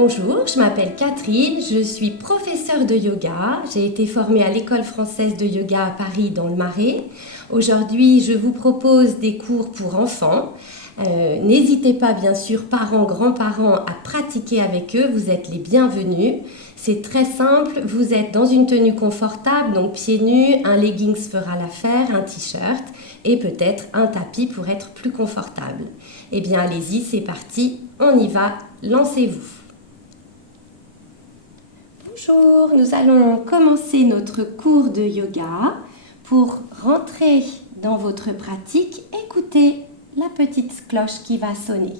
Bonjour, je m'appelle Catherine, je suis professeure de yoga. J'ai été formée à l'école française de yoga à Paris dans le Marais. Aujourd'hui, je vous propose des cours pour enfants. N'hésitez pas, bien sûr, parents, grands-parents, à pratiquer avec eux. Vous êtes les bienvenus. C'est très simple. Vous êtes dans une tenue confortable, donc pieds nus, un leggings fera l'affaire, un t-shirt et peut-être un tapis pour être plus confortable. Eh bien, allez-y, c'est parti. On y va. Lancez-vous. Bonjour, nous allons commencer notre cours de yoga. Pour rentrer dans votre pratique, écoutez la petite cloche qui va sonner.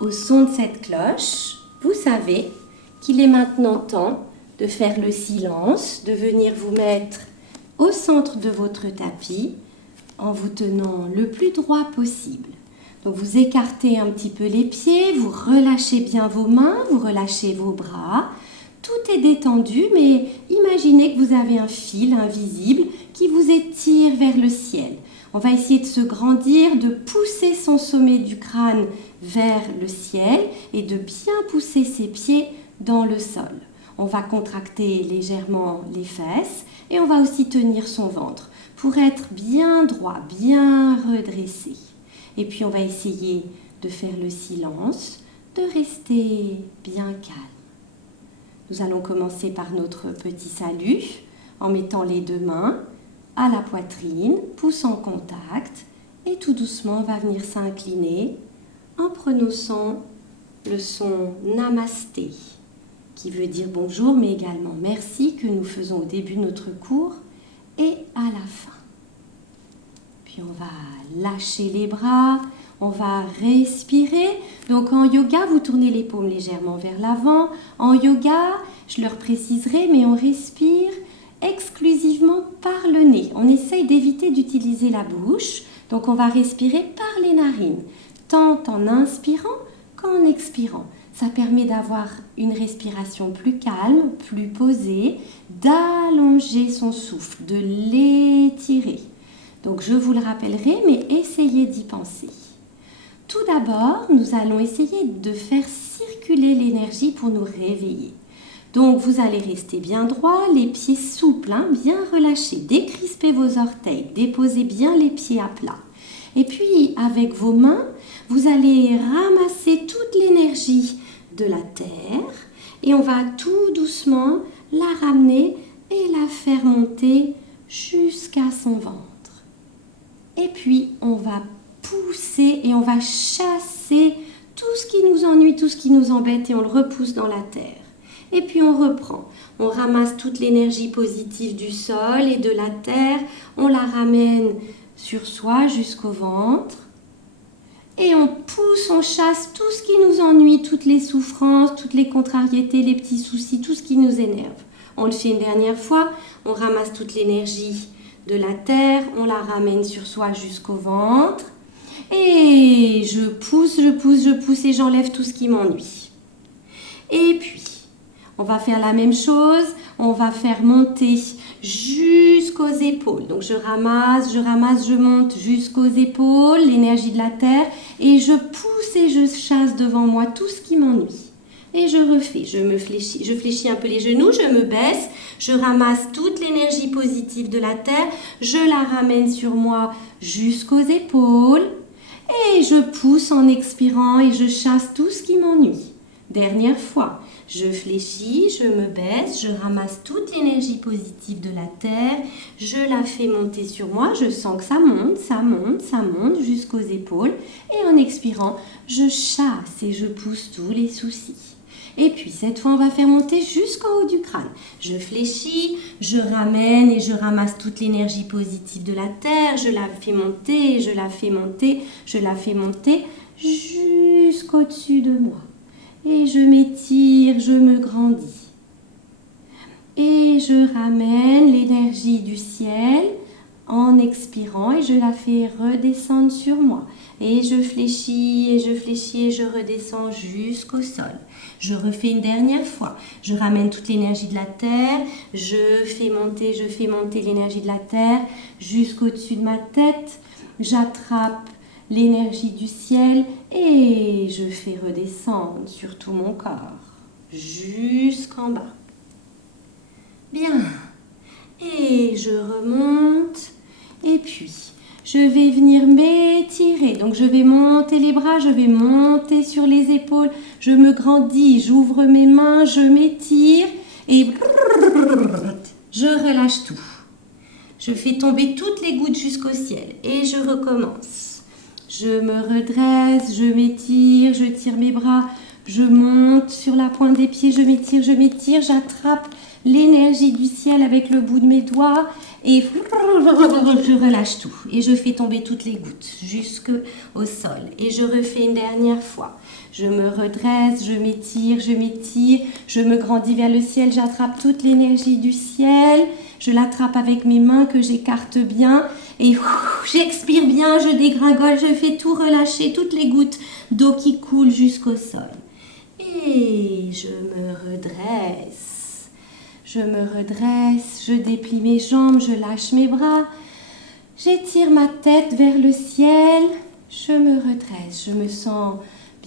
Au son de cette cloche, vous savez qu'il est maintenant temps de faire le silence, de venir vous mettre au centre de votre tapis en vous tenant le plus droit possible. Donc vous écartez un petit peu les pieds, vous relâchez bien vos mains, vous relâchez vos bras. Tout est détendu, mais imaginez que vous avez un fil invisible qui vous étire vers le ciel. On va essayer de se grandir, de pousser son sommet du crâne vers le ciel et de bien pousser ses pieds dans le sol. On va contracter légèrement les fesses et on va aussi tenir son ventre pour être bien droit, bien redressé. Et puis on va essayer de faire le silence, de rester bien calme. Nous allons commencer par notre petit salut en mettant les deux mains à la poitrine, pouce en contact et tout doucement on va venir s'incliner en prononçant le son Namasté qui veut dire bonjour mais également merci que nous faisons au début de notre cours et à la fin. Puis on va lâcher les bras, on va respirer. Donc en yoga, vous tournez les paumes légèrement vers l'avant. En yoga, je le préciserai, mais on respire exclusivement par le nez. On essaye d'éviter d'utiliser la bouche. Donc on va respirer par les narines, tant en inspirant qu'en expirant. Ça permet d'avoir une respiration plus calme, plus posée, d'allonger son souffle, de l'étirer. Donc je vous le rappellerai, mais essayez d'y penser. Tout d'abord, nous allons essayer de faire circuler l'énergie pour nous réveiller. Donc vous allez rester bien droit, les pieds souples, bien relâchés. Décrispez vos orteils, déposez bien les pieds à plat. Et puis avec vos mains, vous allez ramasser toute l'énergie de la terre et on va tout doucement la ramener et la faire monter jusqu'à son ventre. Et puis, on va pousser et on va chasser tout ce qui nous ennuie, tout ce qui nous embête et on le repousse dans la terre. Et puis, on reprend. On ramasse toute l'énergie positive du sol et de la terre. On la ramène sur soi jusqu'au ventre. Et on pousse, on chasse tout ce qui nous ennuie, toutes les souffrances, toutes les contrariétés, les petits soucis, tout ce qui nous énerve. On le fait une dernière fois. On ramasse toute l'énergie de la terre, on la ramène sur soi jusqu'au ventre et je pousse et j'enlève tout ce qui m'ennuie. Et puis, on va faire la même chose, on va faire monter jusqu'aux épaules. Donc je ramasse, je monte jusqu'aux épaules, l'énergie de la terre et je pousse et je chasse devant moi tout ce qui m'ennuie. Et je refais, je fléchis un peu les genoux, je me baisse, je ramasse toute l'énergie positive de la terre, je la ramène sur moi jusqu'aux épaules et je pousse en expirant et je chasse tout ce qui m'ennuie. Dernière fois, je fléchis, je me baisse, je ramasse toute l'énergie positive de la terre, je la fais monter sur moi, je sens que ça monte jusqu'aux épaules et en expirant, je chasse et je pousse tous les soucis. Et puis cette fois, on va faire monter jusqu'en haut du crâne. Je fléchis, je ramène et je ramasse toute l'énergie positive de la terre. Je la fais monter, je la fais monter, je la fais monter jusqu'au-dessus de moi. Et je m'étire, je me grandis. Et je ramène l'énergie du ciel en expirant et je la fais redescendre sur moi. Et je fléchis et je redescends jusqu'au sol. Je refais une dernière fois. Je ramène toute l'énergie de la terre. Je fais monter l'énergie de la terre jusqu'au-dessus de ma tête. j'attrape l'énergie du ciel et je fais redescendre sur tout mon corps, jusqu'en bas. Bien. Et je remonte et puis je vais venir m'étirer. Donc je vais monter les bras, je vais monter sur les épaules, je me grandis, j'ouvre mes mains, je m'étire et je relâche tout. Je fais tomber toutes les gouttes jusqu'au ciel et je recommence. Je me redresse, je m'étire, je tire mes bras, je monte sur la pointe des pieds, je m'étire, j'attrape l'énergie du ciel avec le bout de mes doigts et je relâche tout. Et je fais tomber toutes les gouttes jusqu'au sol. Et je refais une dernière fois. Je me redresse, je m'étire, je me grandis vers le ciel, j'attrape toute l'énergie du ciel. Je l'attrape avec mes mains que j'écarte bien et j'expire bien, je dégringole, je fais tout relâcher, toutes les gouttes d'eau qui coulent jusqu'au sol. Et je me redresse, je déplie mes jambes, je lâche mes bras, j'étire ma tête vers le ciel, je me redresse, je me sens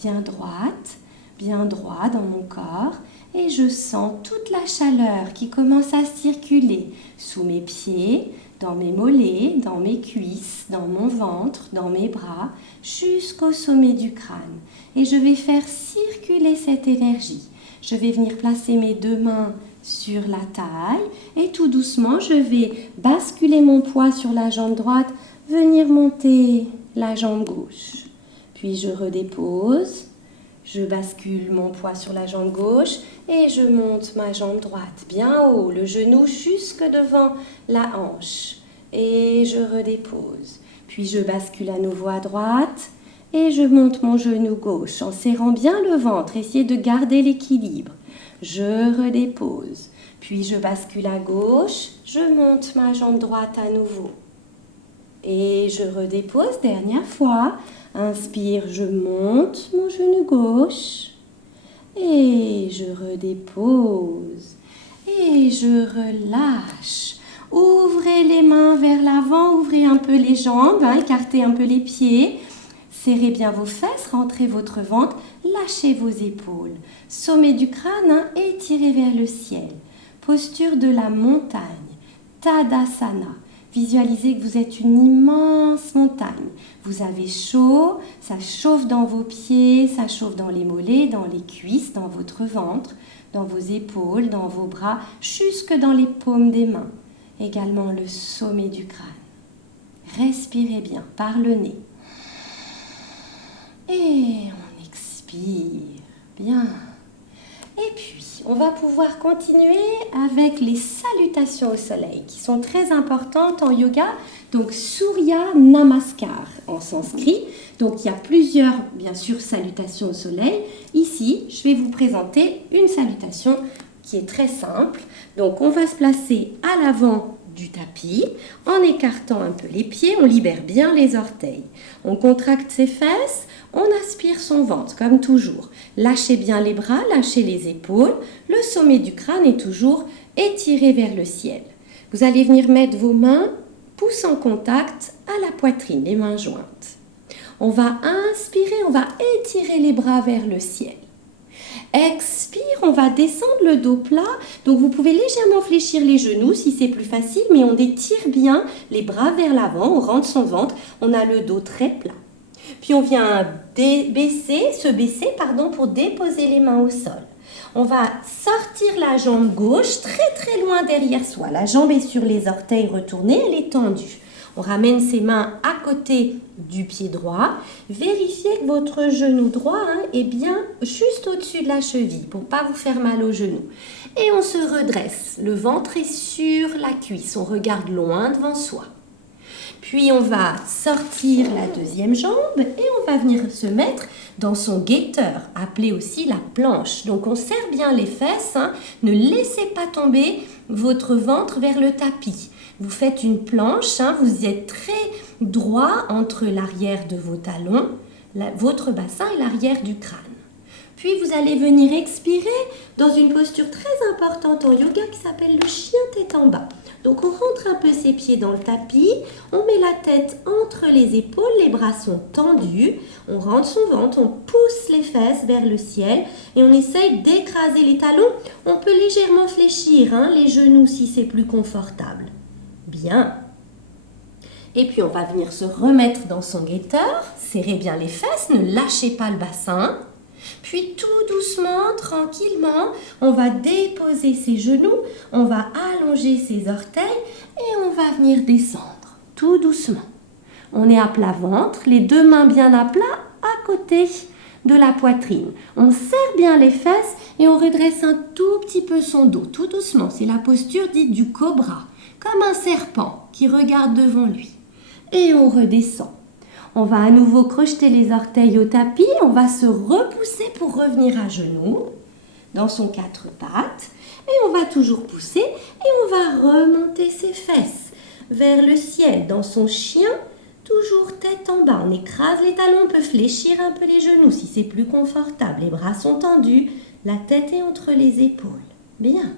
bien droite, bien droit dans mon corps. Et je sens toute la chaleur qui commence à circuler sous mes pieds, dans mes mollets, dans mes cuisses, dans mon ventre, dans mes bras, jusqu'au sommet du crâne. Et je vais faire circuler cette énergie. Je vais venir placer mes deux mains sur la taille et tout doucement, je vais basculer mon poids sur la jambe droite, venir monter la jambe gauche. Puis je redépose. Je bascule mon poids sur la jambe gauche et je monte ma jambe droite bien haut, le genou jusque devant la hanche. Et je redépose. Puis je bascule à nouveau à droite et je monte mon genou gauche en serrant bien le ventre. Essayez de garder l'équilibre. Je redépose. Puis je bascule à gauche, je monte ma jambe droite à nouveau. Et je redépose, dernière fois. Inspire, je monte mon genou gauche et je redépose et je relâche. Ouvrez les mains vers l'avant, ouvrez un peu les jambes, écartez un peu les pieds, serrez bien vos fesses, rentrez votre ventre, lâchez vos épaules. Sommet du crâne, étirez vers le ciel. Posture de la montagne, Tadasana. Visualisez que vous êtes une immense montagne. Vous avez chaud, ça chauffe dans vos pieds, ça chauffe dans les mollets, dans les cuisses, dans votre ventre, dans vos épaules, dans vos bras, jusque dans les paumes des mains. Également le sommet du crâne. Respirez bien par le nez. Et on expire bien. Et puis, on va pouvoir continuer avec les salutations au soleil qui sont très importantes en yoga. Donc, Surya Namaskar en sanskrit. Donc, il y a plusieurs, bien sûr, salutations au soleil. Ici, je vais vous présenter une salutation qui est très simple. Donc, on va se placer à l'avant du tapis en écartant un peu les pieds. On libère bien les orteils. On contracte ses fesses. On aspire son ventre, comme toujours. Lâchez bien les bras, lâchez les épaules. Le sommet du crâne est toujours étiré vers le ciel. Vous allez venir mettre vos mains, pouces en contact, à la poitrine, les mains jointes. On va inspirer, on va étirer les bras vers le ciel. Expire, on va descendre le dos plat. Donc, vous pouvez légèrement fléchir les genoux si c'est plus facile, mais on étire bien les bras vers l'avant, on rentre son ventre, on a le dos très plat. Puis on vient se baisser pour déposer les mains au sol. On va sortir la jambe gauche très très loin derrière soi. La jambe est sur les orteils retournés, elle est tendue. On ramène ses mains à côté du pied droit. Vérifiez que votre genou droit est bien juste au-dessus de la cheville pour ne pas vous faire mal au genou. Et on se redresse. Le ventre est sur la cuisse. On regarde loin devant soi. Puis on va sortir la deuxième jambe et on va venir se mettre dans son guetteur, appelé aussi la planche. Donc on serre bien les fesses, ne laissez pas tomber votre ventre vers le tapis. Vous faites une planche, vous êtes très droit entre l'arrière de vos talons, votre bassin et l'arrière du crâne. Puis vous allez venir expirer dans une posture très importante en yoga qui s'appelle le chien tête en bas. Donc on rentre un peu ses pieds dans le tapis, on met la tête entre les épaules, les bras sont tendus, on rentre son ventre, on pousse les fesses vers le ciel et on essaye d'écraser les talons. On peut légèrement fléchir les genoux si c'est plus confortable. Bien. Et puis on va venir se remettre dans son guetteur, serrez bien les fesses, ne lâchez pas le bassin. Puis tout doucement, tranquillement, on va déposer ses genoux, on va allonger ses orteils et on va venir descendre, tout doucement. On est à plat ventre, les deux mains bien à plat à côté de la poitrine. On serre bien les fesses et on redresse un tout petit peu son dos, tout doucement. C'est la posture dite du cobra, comme un serpent qui regarde devant lui. Et on redescend. On va à nouveau crocheter les orteils au tapis, on va se repousser pour revenir à genoux, dans son quatre pattes, et on va toujours pousser, et on va remonter ses fesses vers le ciel, dans son chien, toujours tête en bas. On écrase les talons, on peut fléchir un peu les genoux si c'est plus confortable. Les bras sont tendus, la tête est entre les épaules. Bien.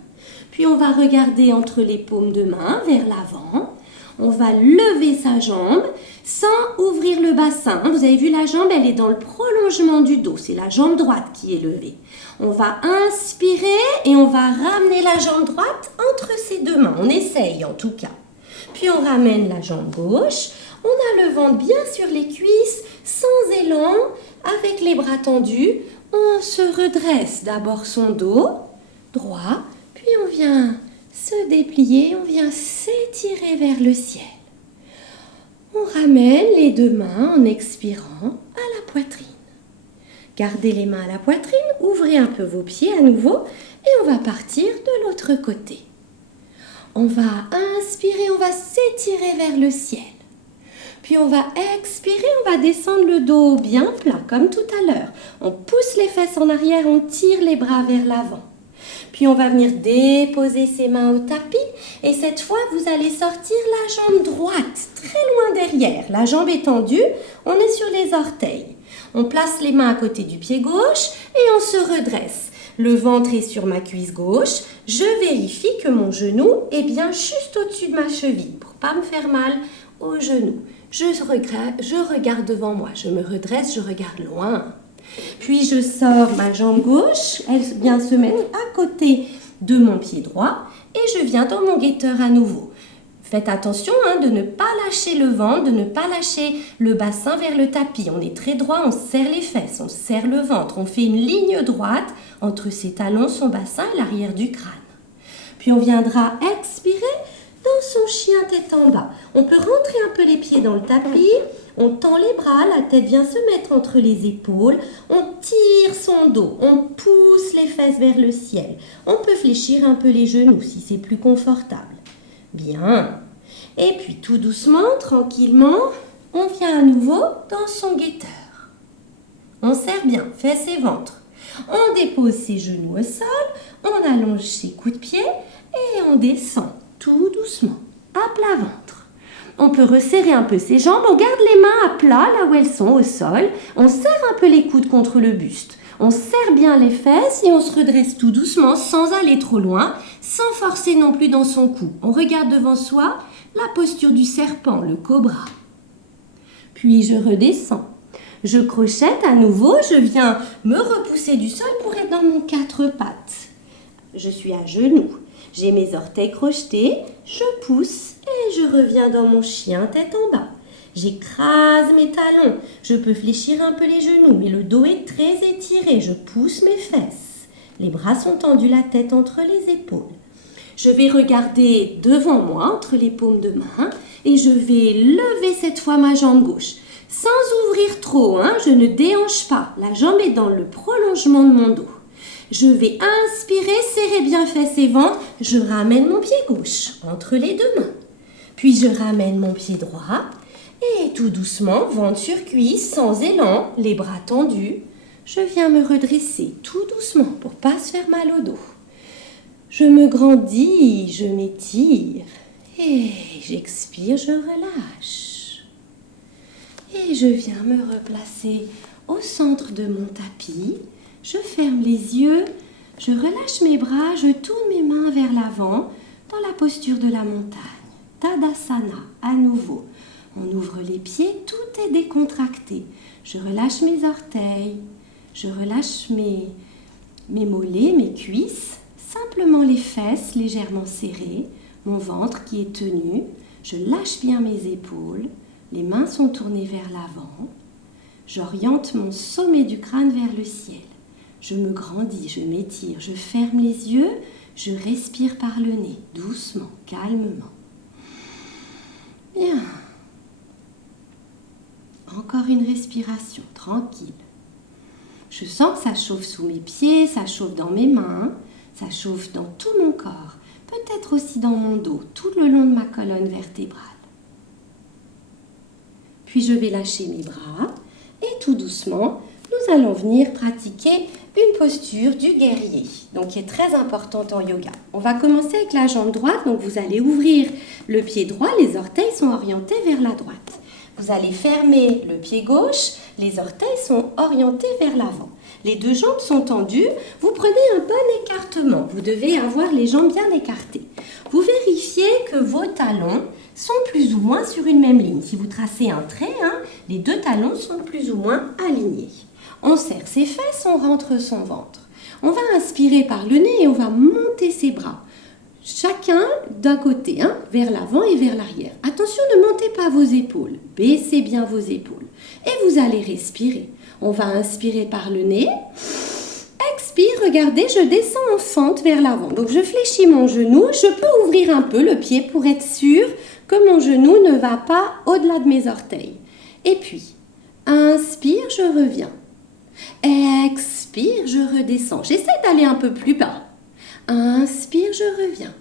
Puis on va regarder entre les paumes de main vers l'avant. On va lever sa jambe sans ouvrir le bassin. Vous avez vu la jambe, elle est dans le prolongement du dos. C'est la jambe droite qui est levée. On va inspirer et on va ramener la jambe droite entre ses deux mains. On essaye en tout cas. Puis on ramène la jambe gauche. On a le ventre bien sur les cuisses, sans élan, avec les bras tendus. On se redresse d'abord son dos droit, puis on vient se déplier, on vient s'étirer vers le ciel. On ramène les deux mains en expirant à la poitrine. Gardez les mains à la poitrine, ouvrez un peu vos pieds à nouveau et on va partir de l'autre côté. On va inspirer, on va s'étirer vers le ciel. Puis on va expirer, on va descendre le dos bien plat, comme tout à l'heure. On pousse les fesses en arrière, on tire les bras vers l'avant. Puis on va venir déposer ses mains au tapis et cette fois vous allez sortir la jambe droite, très loin derrière. La jambe est tendue, on est sur les orteils. On place les mains à côté du pied gauche et on se redresse. Le ventre est sur ma cuisse gauche. Je vérifie que mon genou est bien juste au-dessus de ma cheville pour ne pas me faire mal au genou. Je regarde devant moi, je me redresse, je regarde loin. Puis je sors ma jambe gauche, elle vient se mettre à côté de mon pied droit et je viens dans mon guetteur à nouveau. Faites attention de ne pas lâcher le ventre, de ne pas lâcher le bassin vers le tapis. On est très droit, on serre les fesses, on serre le ventre, on fait une ligne droite entre ses talons, son bassin et l'arrière du crâne. Puis on viendra expirer dans son chien tête en bas. On peut rentrer un peu les pieds dans le tapis, on tend les bras, la tête vient se mettre entre les épaules, on tire son dos, on pousse les fesses vers le ciel. On peut fléchir un peu les genoux si c'est plus confortable. Bien. Et puis tout doucement, tranquillement, on vient à nouveau dans son guetteur. On serre bien, fesses et ventre. On dépose ses genoux au sol, on allonge ses coups de pied et on descend tout doucement, à plat ventre. On peut resserrer un peu ses jambes, on garde les mains à plat là où elles sont au sol, on serre un peu les coudes contre le buste. On serre bien les fesses et on se redresse tout doucement sans aller trop loin, sans forcer non plus dans son cou. On regarde devant soi la posture du serpent, le cobra. Puis je redescends. Je crochette à nouveau, je viens me repousser du sol pour être dans mon quatre pattes. Je suis à genoux. J'ai mes orteils crochetés, je pousse et je reviens dans mon chien tête en bas. J'écrase mes talons, je peux fléchir un peu les genoux, mais le dos est très étiré, je pousse mes fesses. Les bras sont tendus, la tête entre les épaules. Je vais regarder devant moi, entre les paumes de main, et je vais lever cette fois ma jambe gauche. Sans ouvrir trop, je ne déhanche pas, la jambe est dans le prolongement de mon dos. Je vais inspirer, serrer bien fesses et ventre. Je ramène mon pied gauche entre les deux mains. Puis je ramène mon pied droit. Et tout doucement, ventre sur cuisse, sans élan, les bras tendus. Je viens me redresser tout doucement pour ne pas se faire mal au dos. Je me grandis, je m'étire. Et j'expire, je relâche. Et je viens me replacer au centre de mon tapis. Je ferme les yeux, je relâche mes bras, je tourne mes mains vers l'avant dans la posture de la montagne. Tadasana, à nouveau. On ouvre les pieds, tout est décontracté. Je relâche mes orteils, je relâche mes mollets, mes cuisses, simplement les fesses légèrement serrées, mon ventre qui est tenu. Je lâche bien mes épaules, les mains sont tournées vers l'avant. J'oriente mon sommet du crâne vers le ciel. Je me grandis, je m'étire, je ferme les yeux, je respire par le nez, doucement, calmement. Bien. Encore une respiration, tranquille. Je sens que ça chauffe sous mes pieds, ça chauffe dans mes mains, ça chauffe dans tout mon corps, peut-être aussi dans mon dos, tout le long de ma colonne vertébrale. Puis je vais lâcher mes bras et tout doucement, nous allons venir pratiquer une posture du guerrier, donc qui est très importante en yoga. On va commencer avec la jambe droite, donc vous allez ouvrir le pied droit, les orteils sont orientés vers la droite. Vous allez fermer le pied gauche, les orteils sont orientés vers l'avant. Les deux jambes sont tendues, vous prenez un bon écartement, vous devez avoir les jambes bien écartées. Vous vérifiez que vos talons sont plus ou moins sur une même ligne. Si vous tracez un trait, les deux talons sont plus ou moins alignés. On serre ses fesses, on rentre son ventre. On va inspirer par le nez et on va monter ses bras. Chacun d'un côté, vers l'avant et vers l'arrière. Attention, ne montez pas vos épaules. Baissez bien vos épaules. Et vous allez respirer. On va inspirer par le nez. Expire, regardez, je descends en fente vers l'avant. Donc je fléchis mon genou. Je peux ouvrir un peu le pied pour être sûr que mon genou ne va pas au-delà de mes orteils. Et puis, inspire, je reviens. Expire, je redescends. J'essaie d'aller un peu plus bas. Inspire, je reviens.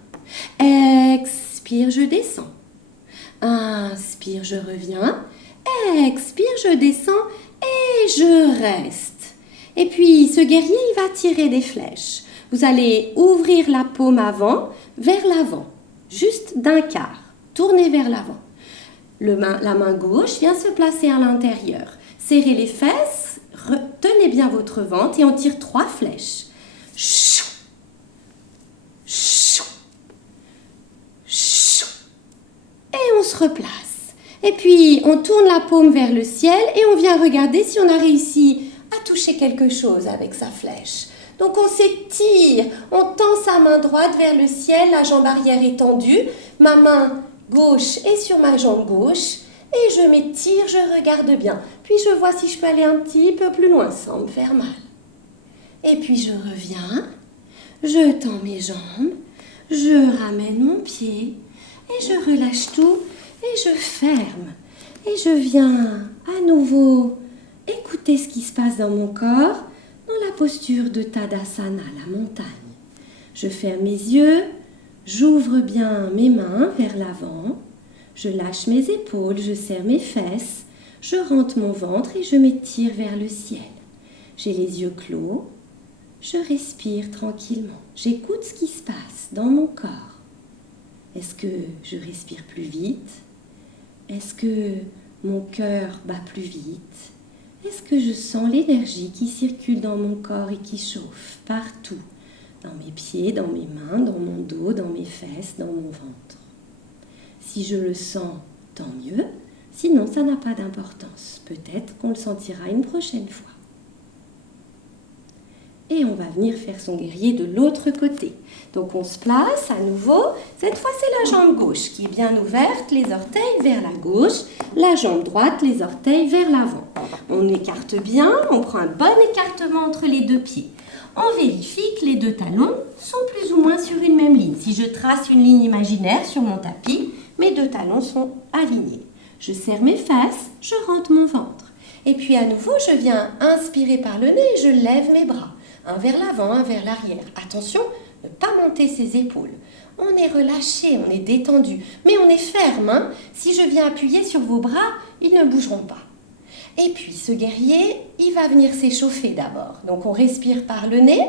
Expire, je descends. Inspire, je reviens. Expire, je descends et je reste. Et puis, ce guerrier, il va tirer des flèches. Vous allez ouvrir la paume avant, vers l'avant, juste d'un quart. Tournez vers l'avant. La main gauche vient se placer à l'intérieur. Serrez les fesses, tenez bien votre ventre et on tire 3 flèches. Chou, chou, chou. Et on se replace. Et puis, on tourne la paume vers le ciel et on vient regarder si on a réussi à toucher quelque chose avec sa flèche. Donc, on s'étire, on tend sa main droite vers le ciel, la jambe arrière est tendue, ma main gauche est sur ma jambe gauche et je m'étire, je regarde bien. Puis, je vois si je peux aller un petit peu plus loin sans me faire mal. Et puis, je reviens, je tends mes jambes, je ramène mon pied et je relâche tout. Et je ferme. Et je viens à nouveau écouter ce qui se passe dans mon corps, dans la posture de Tadasana, la montagne. Je ferme mes yeux, j'ouvre bien mes mains vers l'avant, je lâche mes épaules, je serre mes fesses, je rentre mon ventre et je m'étire vers le ciel. J'ai les yeux clos, je respire tranquillement. J'écoute ce qui se passe dans mon corps. Est-ce que je respire plus vite ? Est-ce que mon cœur bat plus vite? Est-ce que je sens l'énergie qui circule dans mon corps et qui chauffe partout? Dans mes pieds, dans mes mains, dans mon dos, dans mes fesses, dans mon ventre. Si je le sens, tant mieux. Sinon, ça n'a pas d'importance. Peut-être qu'on le sentira une prochaine fois. Et on va venir faire son guerrier de l'autre côté. Donc on se place à nouveau. Cette fois, c'est la jambe gauche qui est bien ouverte, les orteils vers la gauche, la jambe droite, les orteils vers l'avant. On écarte bien, on prend un bon écartement entre les deux pieds. On vérifie que les deux talons sont plus ou moins sur une même ligne. Si je trace une ligne imaginaire sur mon tapis, mes deux talons sont alignés. Je serre mes fesses, je rentre mon ventre. Et puis à nouveau, je viens inspirer par le nez et je lève mes bras. Un vers l'avant, un vers l'arrière. Attention, ne pas monter ses épaules. On est relâché, on est détendu, mais on est ferme. Si je viens appuyer sur vos bras, ils ne bougeront pas. Et puis ce guerrier, il va venir s'échauffer d'abord. Donc on respire par le nez,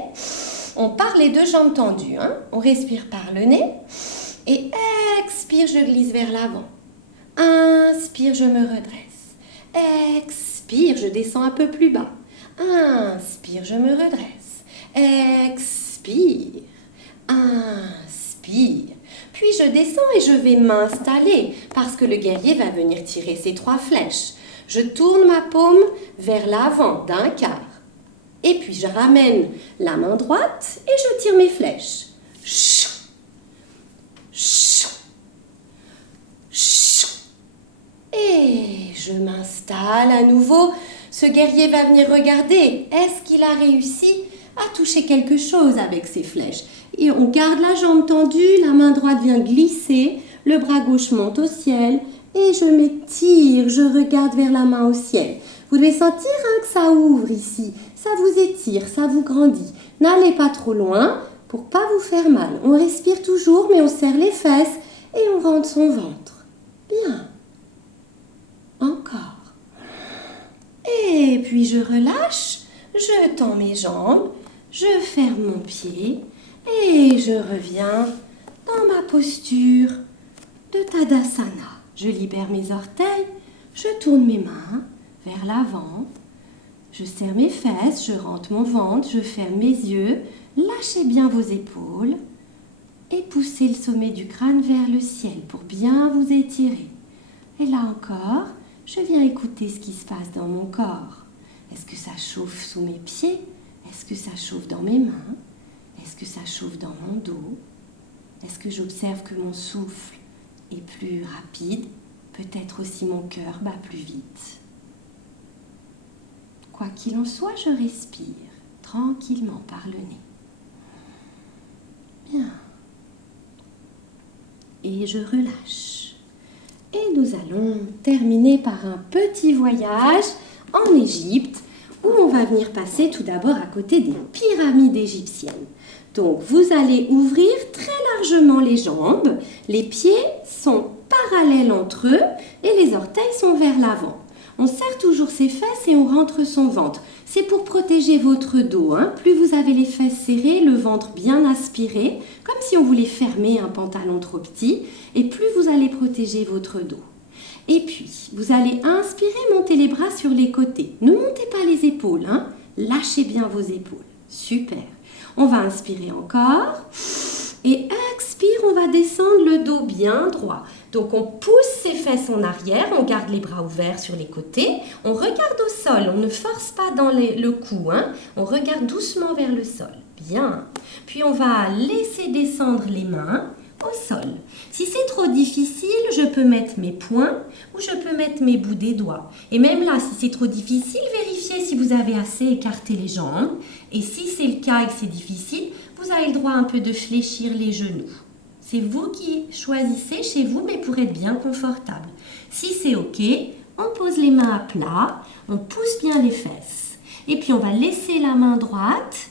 on part les deux jambes tendues. On respire par le nez et expire, je glisse vers l'avant. Inspire, je me redresse. Expire. Expire, je descends un peu plus bas. Inspire, je me redresse. Expire. Inspire. Puis je descends et je vais m'installer parce que le guerrier va venir tirer ses 3 flèches. Je tourne ma paume vers l'avant d'un quart. Et puis je ramène la main droite et je tire mes flèches. Chou, chou, chou. Et je m'installe à nouveau. Ce guerrier va venir regarder. Est-ce qu'il a réussi à toucher quelque chose avec ses flèches? Et on garde la jambe tendue, la main droite vient glisser, le bras gauche monte au ciel et je m'étire, je regarde vers la main au ciel. Vous devez sentir que ça ouvre ici, ça vous étire, ça vous grandit. N'allez pas trop loin pour pas vous faire mal. On respire toujours mais on serre les fesses et on rentre son ventre. Bien. Encore. Et puis je relâche, je tends mes jambes, je ferme mon pied et je reviens dans ma posture de Tadasana. Je libère mes orteils, je tourne mes mains vers l'avant, je serre mes fesses, je rentre mon ventre, je ferme mes yeux, lâchez bien vos épaules et poussez le sommet du crâne vers le ciel pour bien vous étirer. Et là encore, je viens écouter ce qui se passe dans mon corps. Est-ce que ça chauffe sous mes pieds? Est-ce que ça chauffe dans mes mains? Est-ce que ça chauffe dans mon dos? Est-ce que j'observe que mon souffle est plus rapide? Peut-être aussi mon cœur bat plus vite. Quoi qu'il en soit, je respire tranquillement par le nez. Bien. Et je relâche. Et nous allons terminer par un petit voyage en Égypte où on va venir passer tout d'abord à côté des pyramides égyptiennes. Donc vous allez ouvrir très largement les jambes, les pieds sont parallèles entre eux et les orteils sont vers l'avant. On serre toujours ses fesses et on rentre son ventre. C'est pour protéger votre dos. Plus vous avez les fesses serrées, le ventre bien aspiré, comme si on voulait fermer un pantalon trop petit, et plus vous allez protéger votre dos. Et puis, vous allez inspirer, monter les bras sur les côtés. Ne montez pas les épaules, lâchez bien vos épaules. Super. On va inspirer encore. Et expire, on va descendre le dos bien droit. Donc, on pousse ses fesses en arrière, on garde les bras ouverts sur les côtés. On regarde au sol, on ne force pas dans le cou. On regarde doucement vers le sol. Bien. Puis, on va laisser descendre les mains au sol. Si c'est trop difficile, je peux mettre mes poings ou je peux mettre mes bouts des doigts. Et même là, si c'est trop difficile, vérifiez si vous avez assez écarté les jambes. Et si c'est le cas et que c'est difficile, vous avez le droit un peu de fléchir les genoux. C'est vous qui choisissez chez vous, mais pour être bien confortable. Si c'est OK, on pose les mains à plat, on pousse bien les fesses. Et puis on va laisser la main droite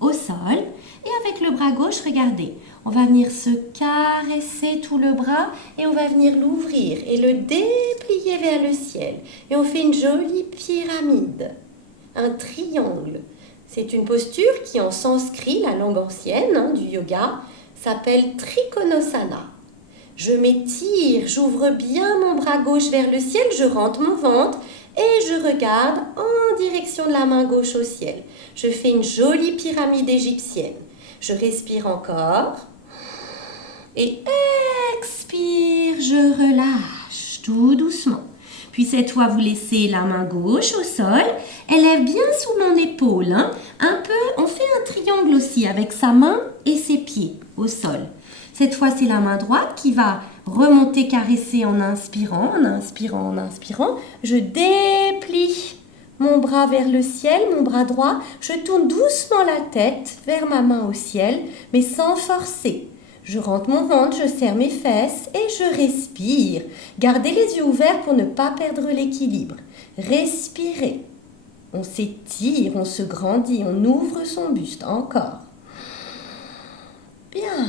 au sol. Et avec le bras gauche, regardez, on va venir se caresser tout le bras et on va venir l'ouvrir et le déplier vers le ciel. Et on fait une jolie pyramide, un triangle. C'est une posture qui en sanskrit, la langue ancienne du yoga, s'appelle Trikonasana. Je m'étire, j'ouvre bien mon bras gauche vers le ciel, je rentre mon ventre et je regarde en direction de la main gauche au ciel. Je fais une jolie pyramide égyptienne. Je respire encore et expire, je relâche tout doucement. Puis cette fois, vous laissez la main gauche au sol, elle est bien sous mon épaule. Un peu, on fait un triangle aussi avec sa main et ses pieds au sol. Cette fois, c'est la main droite qui va remonter, caresser en inspirant, en inspirant, en inspirant. Je déplie mon bras vers le ciel, mon bras droit. Je tourne doucement la tête vers ma main au ciel, mais sans forcer. Je rentre mon ventre, je serre mes fesses et je respire. Gardez les yeux ouverts pour ne pas perdre l'équilibre. Respirez. On s'étire, on se grandit, on ouvre son buste. Encore. Bien.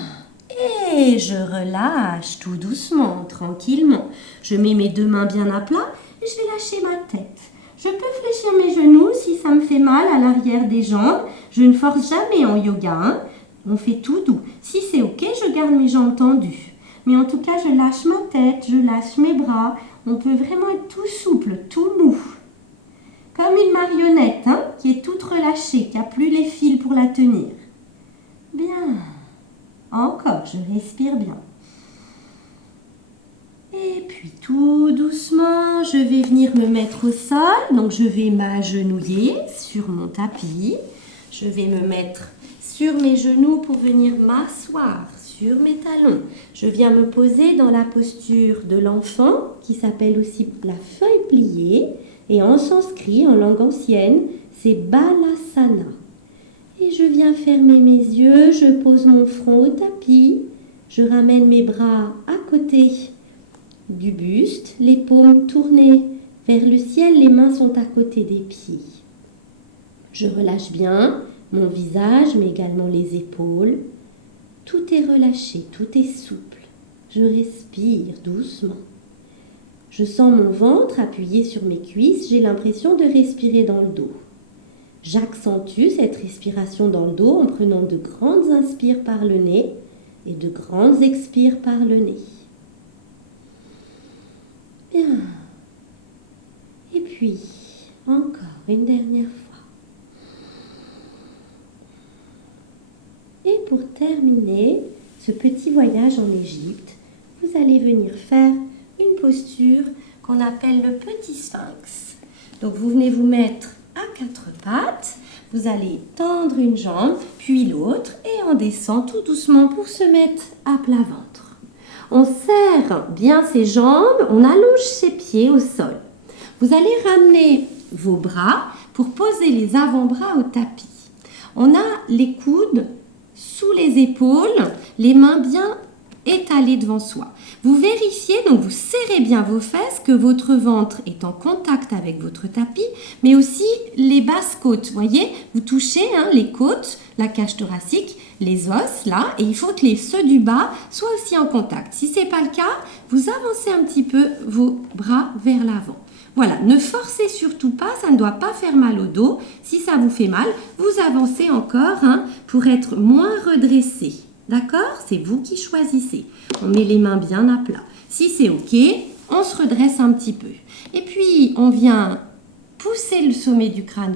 Et je relâche tout doucement, tranquillement. Je mets mes 2 mains bien à plat et je vais lâcher ma tête. Je peux fléchir mes genoux si ça me fait mal à l'arrière des jambes. Je ne force jamais en yoga. On fait tout doux. Si c'est OK, je garde mes jambes tendues. Mais en tout cas, je lâche ma tête, je lâche mes bras. On peut vraiment être tout souple, tout mou. comme une marionnette hein, qui est toute relâchée, qui n'a plus les fils pour la tenir. Bien. Encore, je respire bien. Et puis tout doucement, je vais venir me mettre au sol. Donc je vais m'agenouiller sur mon tapis. Je vais me mettre sur mes genoux pour venir m'asseoir sur mes talons. Je viens me poser dans la posture de l'enfant qui s'appelle aussi la feuille pliée. Et en sanskrit, en langue ancienne, c'est Balasana. Et je viens fermer mes yeux, je pose mon front au tapis. Je ramène mes bras à côté du buste, les paumes tournées vers le ciel, les mains sont à côté des pieds. Je relâche bien mon visage, mais également les épaules. Tout est relâché, tout est souple. Je respire doucement. Je sens mon ventre appuyé sur mes cuisses, j'ai l'impression de respirer dans le dos. J'accentue cette respiration dans le dos en prenant de grandes inspires par le nez et de grandes expires par le nez. Bien. Et puis, encore une dernière fois. Et pour terminer ce petit voyage en Égypte, vous allez venir faire une posture qu'on appelle le petit sphinx. Donc vous venez vous mettre à quatre pattes, vous allez tendre une jambe, puis l'autre, et on descend tout doucement pour se mettre à plat ventre. On serre bien ses jambes, on allonge ses pieds au sol. Vous allez ramener vos bras pour poser les avant-bras au tapis. On a les coudes sous les épaules, les mains bien étalées devant soi. Vous vérifiez, donc vous serrez bien vos fesses, que votre ventre est en contact avec votre tapis, mais aussi les basses côtes. Voyez, vous touchez les côtes, la cage thoracique, les os là, et il faut que ceux du bas soient aussi en contact. Si ce n'est pas le cas, vous avancez un petit peu vos bras vers l'avant. Voilà, ne forcez surtout pas, ça ne doit pas faire mal au dos. Si ça vous fait mal, vous avancez encore pour être moins redressé. D'accord? C'est vous qui choisissez. On met les mains bien à plat. Si c'est OK, on se redresse un petit peu. Et puis, on vient pousser le sommet du crâne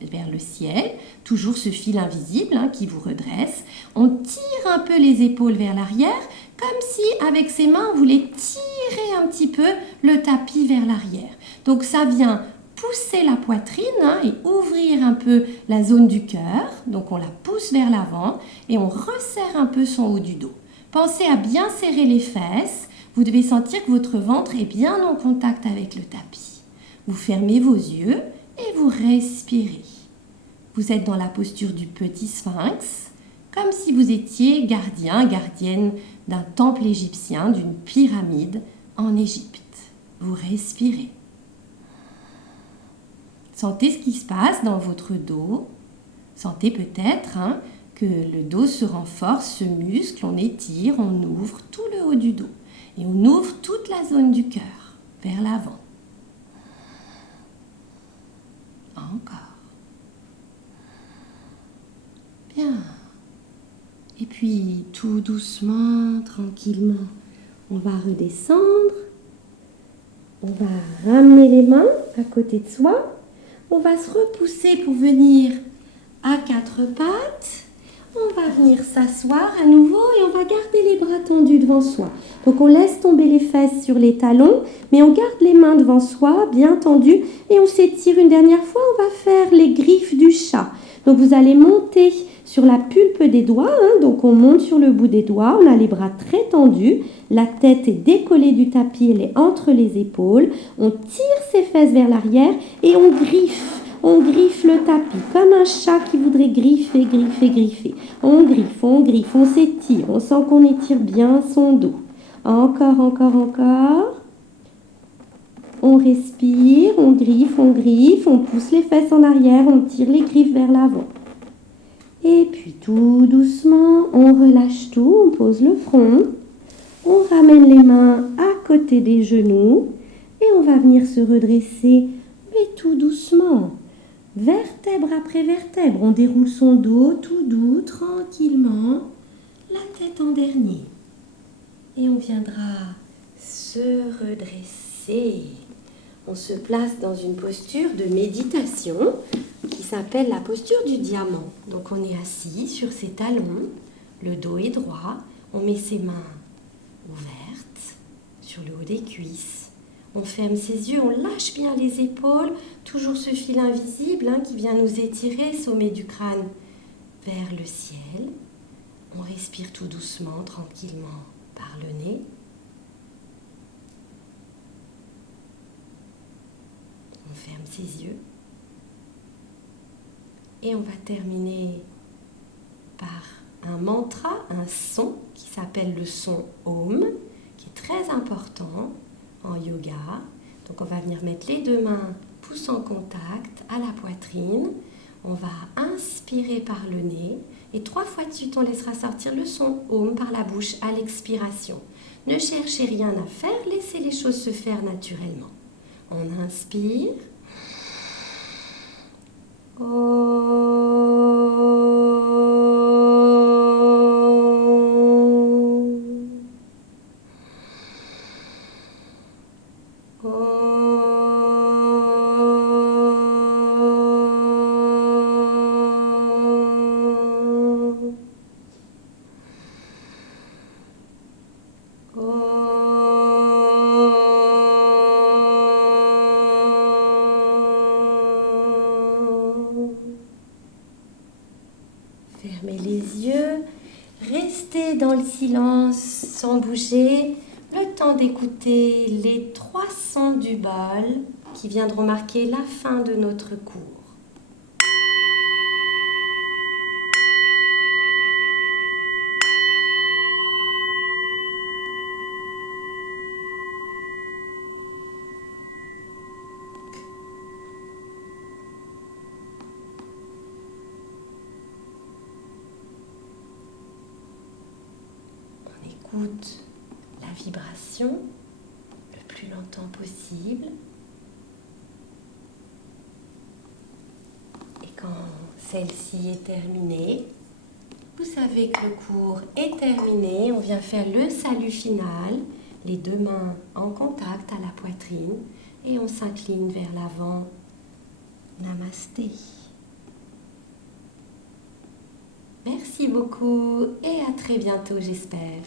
vers le ciel. Toujours ce fil invisible qui vous redresse. On tire un peu les épaules vers l'arrière, comme si, avec ses mains, on voulait tirer un petit peu le tapis vers l'arrière. Donc, ça vient pousser la poitrine et ouvrir un peu la zone du cœur. Donc, on la pousse vers l'avant et on resserre un peu son haut du dos. Pensez à bien serrer les fesses. Vous devez sentir que votre ventre est bien en contact avec le tapis. Vous fermez vos yeux et vous respirez. Vous êtes dans la posture du petit sphinx, comme si vous étiez gardien, gardienne d'un temple égyptien, d'une pyramide en Égypte. Vous respirez. Sentez ce qui se passe dans votre dos. Sentez peut-être que le dos se renforce, se muscle, on étire, on ouvre tout le haut du dos. Et on ouvre toute la zone du cœur, vers l'avant. Encore. Bien. Et puis, tout doucement, tranquillement, on va redescendre. On va ramener les mains à côté de soi. On va se repousser pour venir à quatre pattes. On va venir s'asseoir à nouveau et on va garder les bras tendus devant soi. Donc on laisse tomber les fesses sur les talons, mais on garde les mains devant soi, bien tendues, et on s'étire une dernière fois. On va faire les griffes du chat. Donc vous allez monter sur la pulpe des doigts, donc on monte sur le bout des doigts, on a les bras très tendus, la tête est décollée du tapis, elle est entre les épaules, on tire ses fesses vers l'arrière et on griffe le tapis, comme un chat qui voudrait griffer. On griffe, on s'étire, on sent qu'on étire bien son dos. Encore. On respire, on griffe, on pousse les fesses en arrière, on tire les griffes vers l'avant. Et puis tout doucement, on relâche tout, on pose le front, on ramène les mains à côté des genoux et on va venir se redresser, mais tout doucement, vertèbre après vertèbre. On déroule son dos tout doux, tranquillement, la tête en dernier. Et on viendra se redresser on se place dans une posture de méditation qui s'appelle la posture du diamant. Donc on est assis sur ses talons, le dos est droit, on met ses mains ouvertes sur le haut des cuisses. On ferme ses yeux, on lâche bien les épaules, toujours ce fil invisible qui vient nous étirer, sommet du crâne vers le ciel. On respire tout doucement, tranquillement par le nez. On ferme ses yeux. Et on va terminer par un mantra, un son qui s'appelle le son Om, qui est très important en yoga. Donc on va venir mettre les deux mains pouce en contact à la poitrine. On va inspirer par le nez et 3 fois de suite on laissera sortir le son Om par la bouche à l'expiration. Ne cherchez rien à faire, laissez les choses se faire naturellement. On inspire. Fermez les yeux, restez dans le silence sans bouger, le temps d'écouter les 3 sons du bol qui viendront marquer la fin de notre cours. Écoute la vibration le plus longtemps possible. Et quand celle-ci est terminée, vous savez que le cours est terminé. On vient faire le salut final, les deux mains en contact à la poitrine et on s'incline vers l'avant. Namasté. Merci beaucoup et à très bientôt, j'espère.